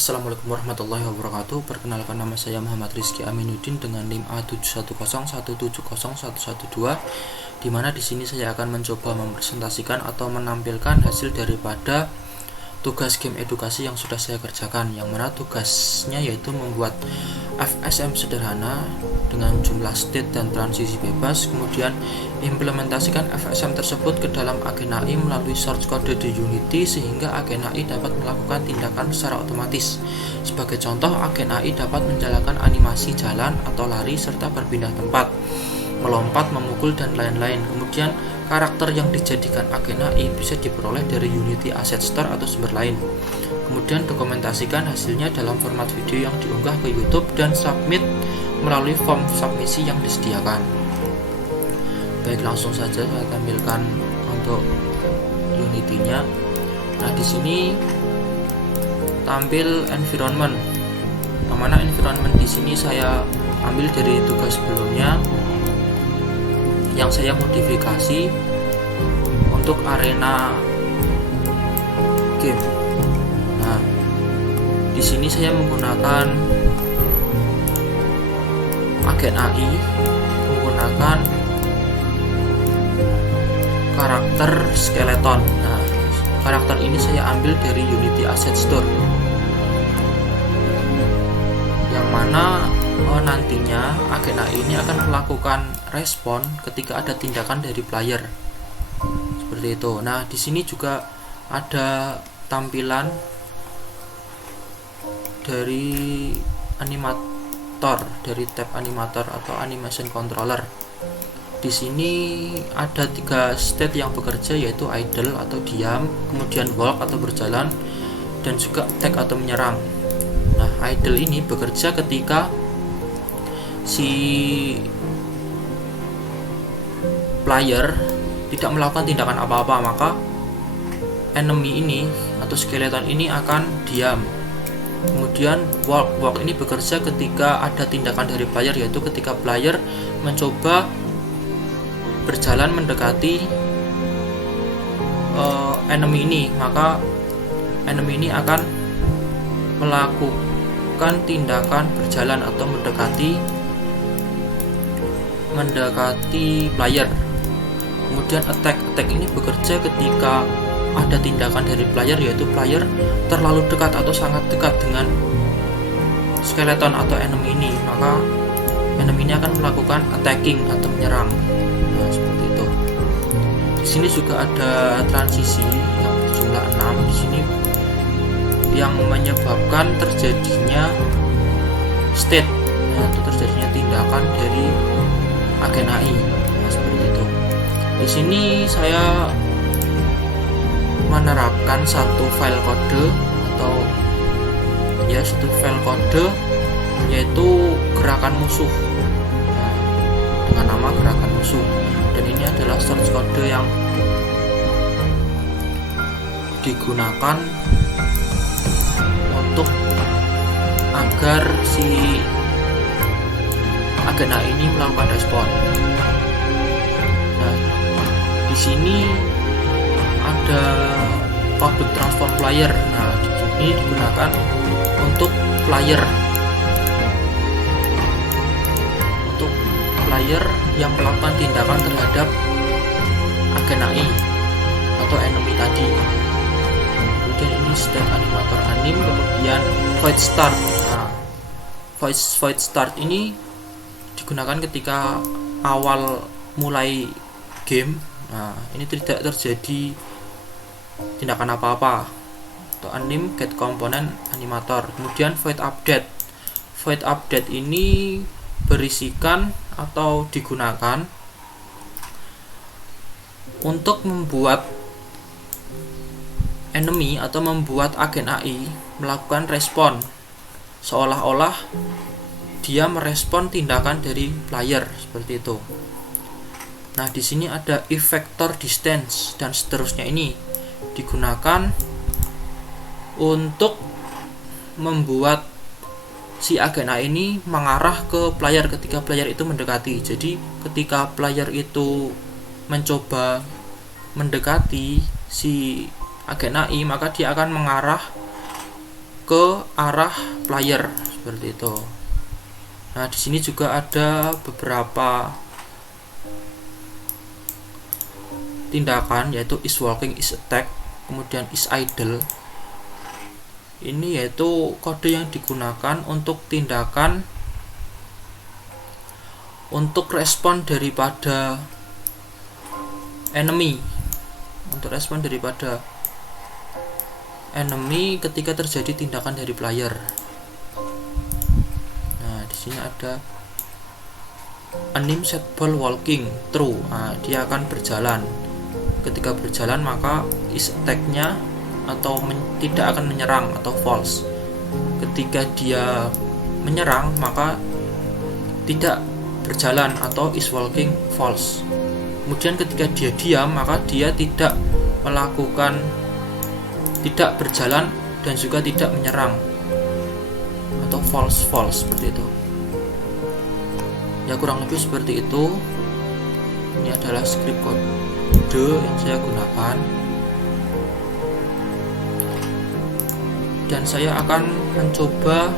Assalamualaikum warahmatullahi wabarakatuh. Perkenalkan, nama saya Muhammad Rizky Aminuddin dengan NIM A7101701112, di mana di sini saya akan mencoba mempresentasikan atau menampilkan hasil daripada tugas game edukasi yang sudah saya kerjakan, yang mana tugasnya yaitu membuat FSM sederhana dengan jumlah state dan transisi bebas, kemudian implementasikan FSM tersebut ke dalam agen AI melalui source code di Unity sehingga agen AI dapat melakukan tindakan secara otomatis. Sebagai contoh, agen AI dapat menjalankan animasi jalan atau lari serta berpindah tempat, melompat, memukul, dan lain-lain. Kemudian karakter yang dijadikan agen AI bisa diperoleh dari Unity Asset Store atau sumber lain. Kemudian dokumentasikan hasilnya dalam format video yang diunggah ke YouTube dan submit melalui form submisi yang disediakan. Baik, langsung saja saya tampilkan untuk Unity-nya. Nah, di sini tampil environment. Yang mana environment di sini saya ambil dari tugas sebelumnya yang saya modifikasi untuk arena game. Nah, di sini saya menggunakan agen AI, menggunakan karakter skeleton. Nah, karakter ini saya ambil dari Unity Asset Store, yang mana nantinya agen AI ini akan melakukan respon ketika ada tindakan dari player. Seperti itu. Nah, di sini juga ada tampilan dari animator, dari tab animator atau animation controller. Di sini ada 3 state yang bekerja, yaitu idle atau diam, kemudian walk atau berjalan, dan juga attack atau menyerang. Nah, idle ini bekerja ketika si player tidak melakukan tindakan apa-apa, maka enemy ini atau skeleton ini akan diam. Kemudian walk ini bekerja ketika ada tindakan dari player, yaitu ketika player mencoba berjalan mendekati enemy ini, maka enemy ini akan melakukan tindakan berjalan atau mendekati player. Kemudian attack ini bekerja ketika ada tindakan dari player, yaitu player terlalu dekat atau sangat dekat dengan skeleton atau enemy ini, maka enemy ini akan melakukan attacking atau menyerang. Nah, seperti itu. Di sini juga ada transisi yang berjumlah 6 di sini yang menyebabkan terjadinya state atau terjadinya tindakan dari agen AI. Nah, seperti itu. Di sini saya menerapkan satu file kode yaitu gerakan musuh. Nah, dengan nama gerakan musuh, dan ini adalah source code yang digunakan untuk agar si agen AI ini melakukan respon. Nah, di sini ada public transform player. Nah, ini digunakan untuk player yang melakukan tindakan terhadap agen AI atau enemy tadi. Kemudian ini state animator anim, kemudian void start. Nah, void start ini digunakan ketika awal mulai game. Nah, ini tidak terjadi tindakan apa-apa, atau anim get component animator. Kemudian void update ini berisikan atau digunakan untuk membuat enemy atau membuat agen AI melakukan respon, seolah-olah dia merespon tindakan dari player, seperti itu. Nah, di sini ada effector distance dan seterusnya, ini digunakan untuk membuat si agen AI ini mengarah ke player ketika player itu mendekati. Jadi ketika player itu mencoba mendekati si agen AI, maka dia akan mengarah ke arah player seperti itu. Nah, di sini juga ada beberapa tindakan, yaitu is walking, is attack, kemudian is idle. Ini yaitu kode yang digunakan untuk tindakan untuk respon daripada enemy, untuk respon daripada enemy ketika terjadi tindakan dari player. Nah, di sini ada anim set ball walking true. Nah, dia akan berjalan. Ketika berjalan maka is attack-nya atau tidak akan menyerang atau false. Ketika dia menyerang maka tidak berjalan atau is walking false. Kemudian ketika dia diam maka dia tidak berjalan dan juga tidak menyerang atau false seperti itu. Ya, kurang lebih seperti itu. Ini adalah script kode yang saya gunakan, dan saya akan mencoba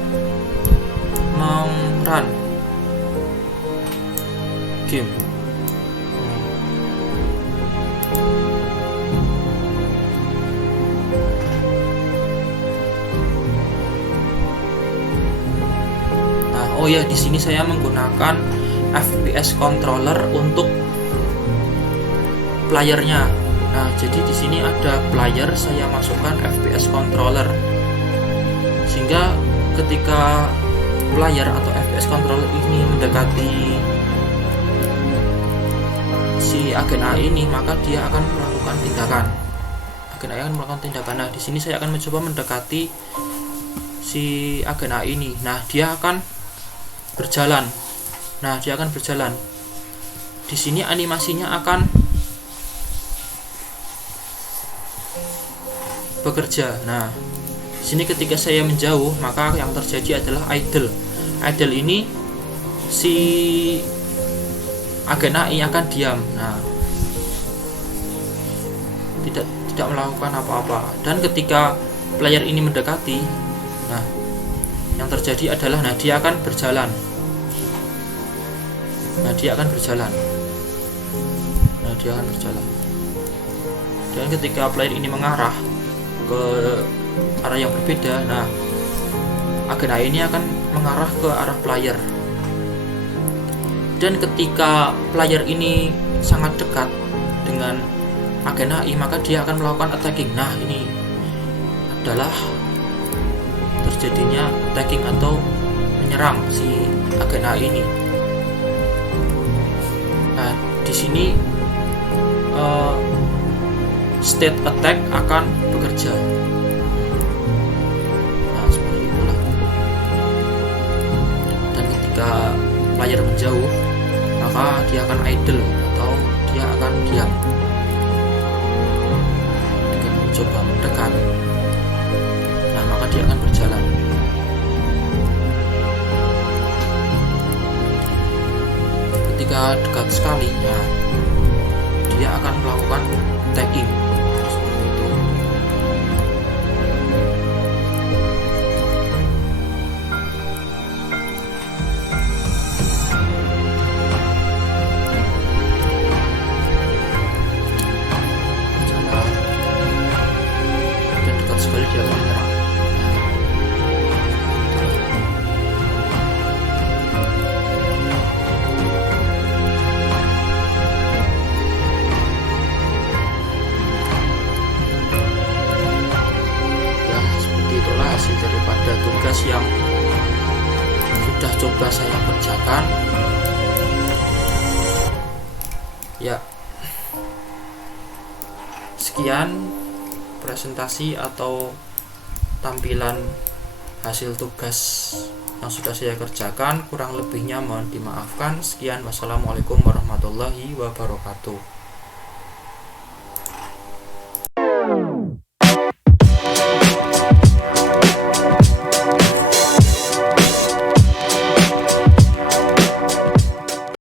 run game. Nah, di sini saya menggunakan FPS controller untuk playernya. Nah, jadi di sini ada player, saya masukkan FPS controller, sehingga ketika player atau FPS controller ini mendekati si agen A ini, maka dia akan melakukan tindakan. Agen A akan melakukan tindakan. Nah, di sini saya akan mencoba mendekati si agen A ini. Nah, dia akan berjalan. Di sini animasinya akan bekerja. Nah, di sini ketika saya menjauh, maka yang terjadi adalah idle. Idle ini si agen AI akan diam. Nah, tidak melakukan apa-apa. Dan ketika player ini mendekati, nah, yang terjadi adalah dia akan berjalan. Dan ketika player ini mengarah ke arah yang berbeda, nah, agen AI ini akan mengarah ke arah player. Dan ketika player ini sangat dekat dengan agen AI, maka dia akan melakukan attacking. Nah, ini adalah terjadinya attacking atau menyerang si agen AI ini. Nah, di sini state attack akan bekerja. Nah, seperti itulah. Dan ketika player menjauh, maka dia akan idle atau dia akan diam. Jika mencoba mendekat, nah, maka dia akan berjalan. Ketika dekat sekali, nah, dia akan melakukan tagging. Seperti itu. Dan dekat sekali dia akan menyerang. Hasil daripada tugas yang sudah coba saya kerjakan. Ya, sekian presentasi atau tampilan hasil tugas yang sudah saya kerjakan. Kurang lebihnya mohon dimaafkan. Sekian, wassalamualaikum warahmatullahi wabarakatuh.